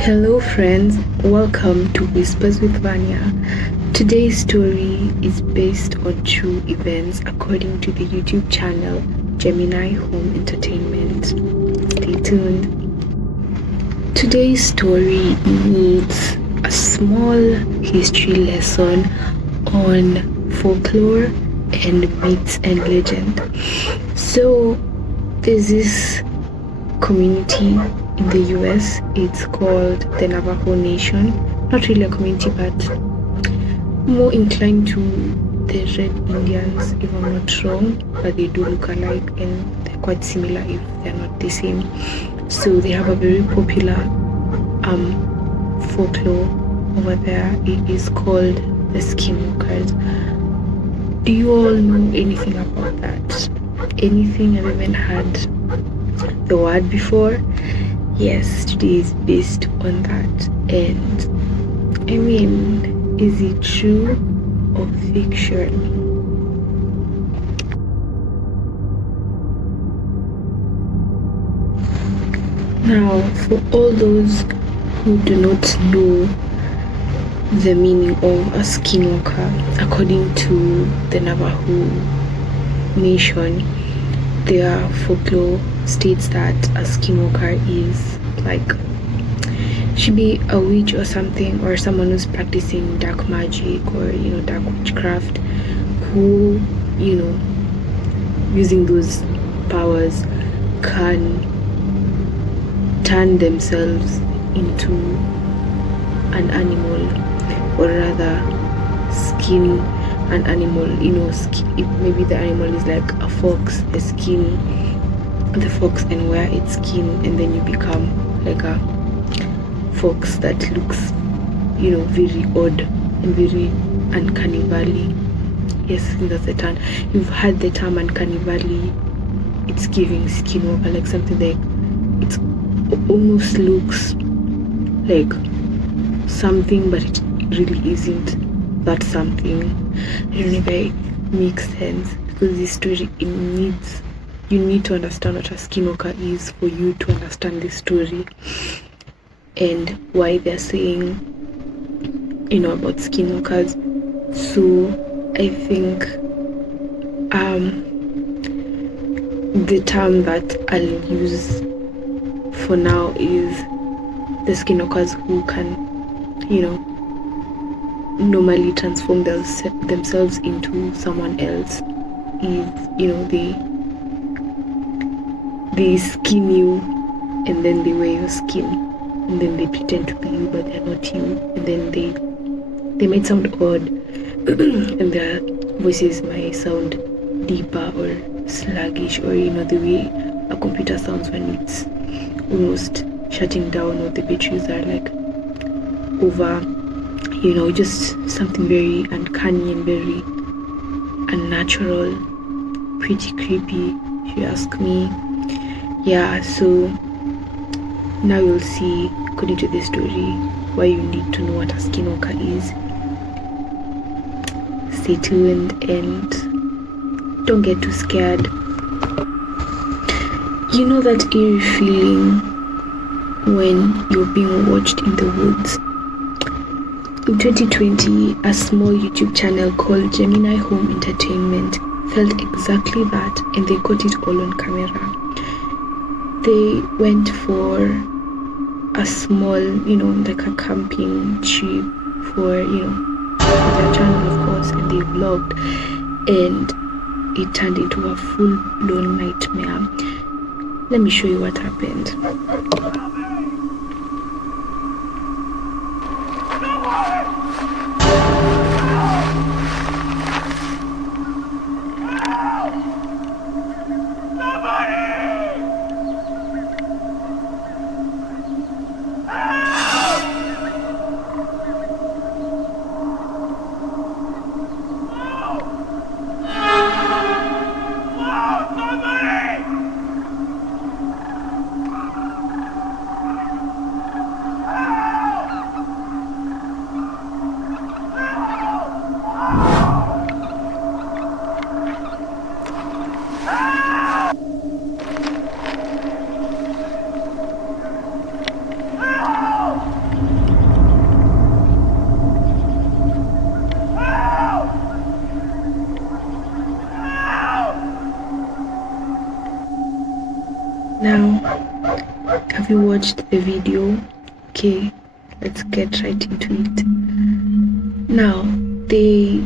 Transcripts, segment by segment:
Hello, friends. Welcome to Whispers with Vanya. Today's story is based on true events according to the YouTube channel Gemini Home Entertainment. Stay tuned. Today's story needs a small history lesson on folklore and myths and legend. So, there's this community in the US. It's called the Navajo Nation. Not really a community, but more inclined to the Red Indians, if I'm not wrong, but they do look alike and they're quite similar if they're not the same. So they have a very popular folklore over there. It is called the skinwalkers. Do you all know anything about that? Anything? Have you even heard the word before? Yes, today is based on that. And I mean, is it true or fiction? Now, for all those who do not know the meaning of a skinwalker, according to the Navajo Nation, their folklore states that a skinwalker is like, she be a witch or something, or someone who's practicing dark magic or dark witchcraft, who using those powers can turn themselves into an animal, or rather skin an animal. Maybe the animal is like a fox, the skin the fox and wear its skin, and then you become like a fox that looks very odd and very uncanny valley. Yes, I think that's the term. You've heard the term uncanny valley. It's giving skinwalker, like something like it almost looks like something, but it really isn't that something. I don't know if it makes sense, because this story, you need to understand what a skinwalker is for you to understand the story and why they're saying about skinwalkers. So I think the term that I'll use for now is the skinwalkers who can normally transform themselves into someone else. Is they skin you, and then they wear your skin, and then they pretend to be you, but they're not you, and then they might sound odd and their voices might sound deeper or sluggish, or the way a computer sounds when it's almost shutting down, or the batteries are like over, just something very uncanny and very unnatural, pretty creepy if you ask me. Yeah, so now you'll see, according to this story, why you need to know what a skinwalker is. Stay tuned and don't get too scared. You know that eerie feeling when you're being watched in the woods? In 2020, a small YouTube channel called Gemini Home Entertainment felt exactly that, and they got it all on camera. They went for a small, like a camping trip for their channel, of course, and they vlogged, and it turned into a full-blown nightmare. Let me show you what happened. Now, have you watched the video? Okay, let's get right into it. Now, they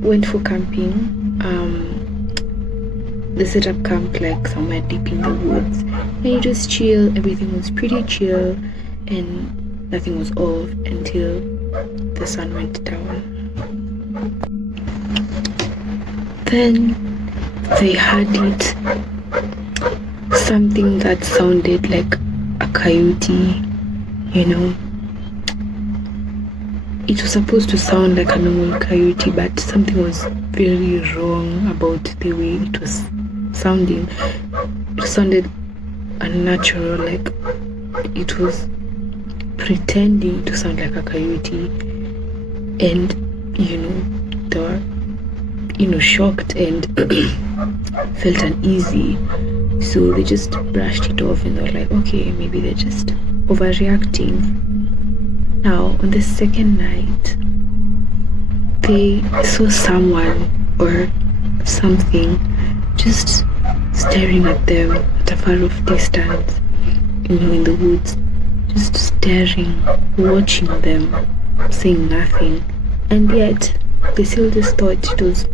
went for camping. They set up camp like somewhere deep in the woods, and you just chill. Everything was pretty chill, and nothing was off until the sun went down. Then they had it, something that sounded like a coyote, you know. It was supposed to sound like a normal coyote, but something was very wrong about the way it was sounding. It sounded unnatural, like it was pretending to sound like a coyote. And they were shocked and felt uneasy, so they just brushed it off and they were like, okay, maybe they're just overreacting. Now, on the second night, they saw someone or something just staring at them at a far off distance, in the woods, just staring, watching them, saying nothing. And yet, they still just thought it was,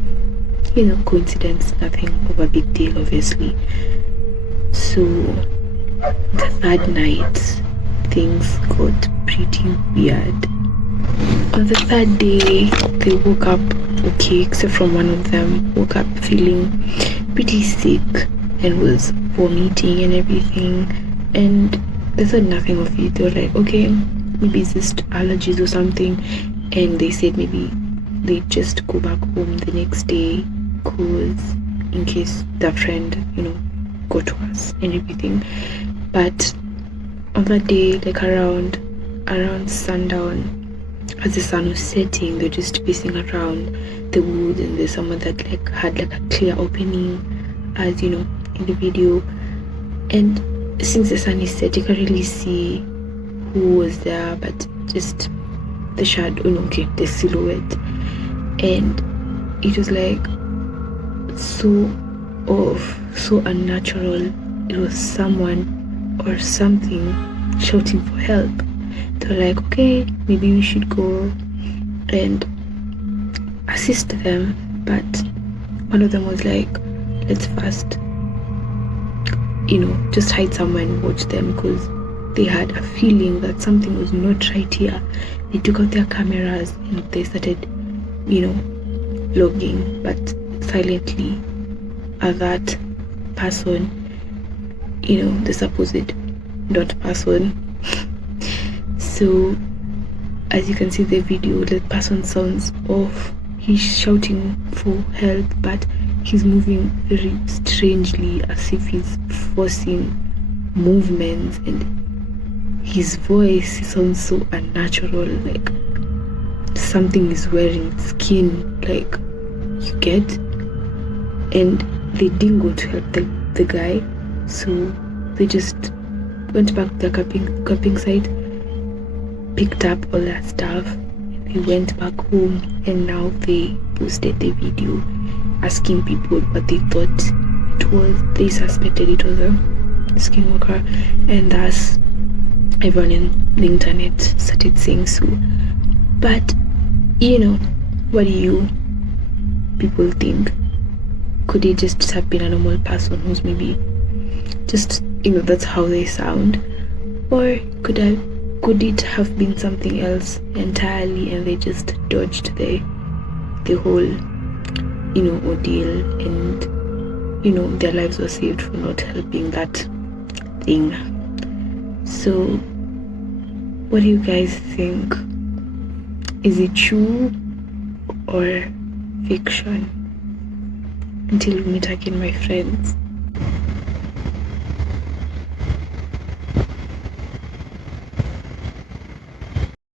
coincidence, nothing of a big deal, obviously. So, the third night, things got pretty weird. On the third day, they woke up okay, except from one of them woke up feeling pretty sick and was vomiting and everything, and they thought nothing of it. They were like, okay, maybe it's just allergies or something, and they said maybe they just go back home the next day, cause in case their friend got worse and everything. But on that day, like around sundown, as the sun was setting, they're just pacing around the woods, and there's someone that had a clear opening, as in the video. And since the sun is set, you can't really see who was there, but just the shadow, the silhouette. And it was like so off, so unnatural. It was someone or something shouting for help. They were like, okay, maybe we should go and assist them. But one of them was like, let's first just hide somewhere and watch them, because they had a feeling that something was not right here. They took out their cameras and they started vlogging, but silently. That person, the supposed not person. So as you can see the video, the person sounds off. He's shouting for help, but he's moving very strangely, as if he's forcing movements, and his voice sounds so unnatural, like something is wearing skin, like, you get. And they didn't go to help the guy, so they just went back to the camping site, picked up all that stuff, they went back home, and now they posted the video asking people what they thought it was. They suspected it was a skinwalker, and thus everyone in the internet started saying so. But what do you people think? Could it just have been a normal person who's maybe just that's how they sound, or could it have been something else entirely, and they just dodged the whole ordeal, and their lives were saved for not helping that thing? So what do you guys think? Is it true or fiction? Until we meet again, my friends.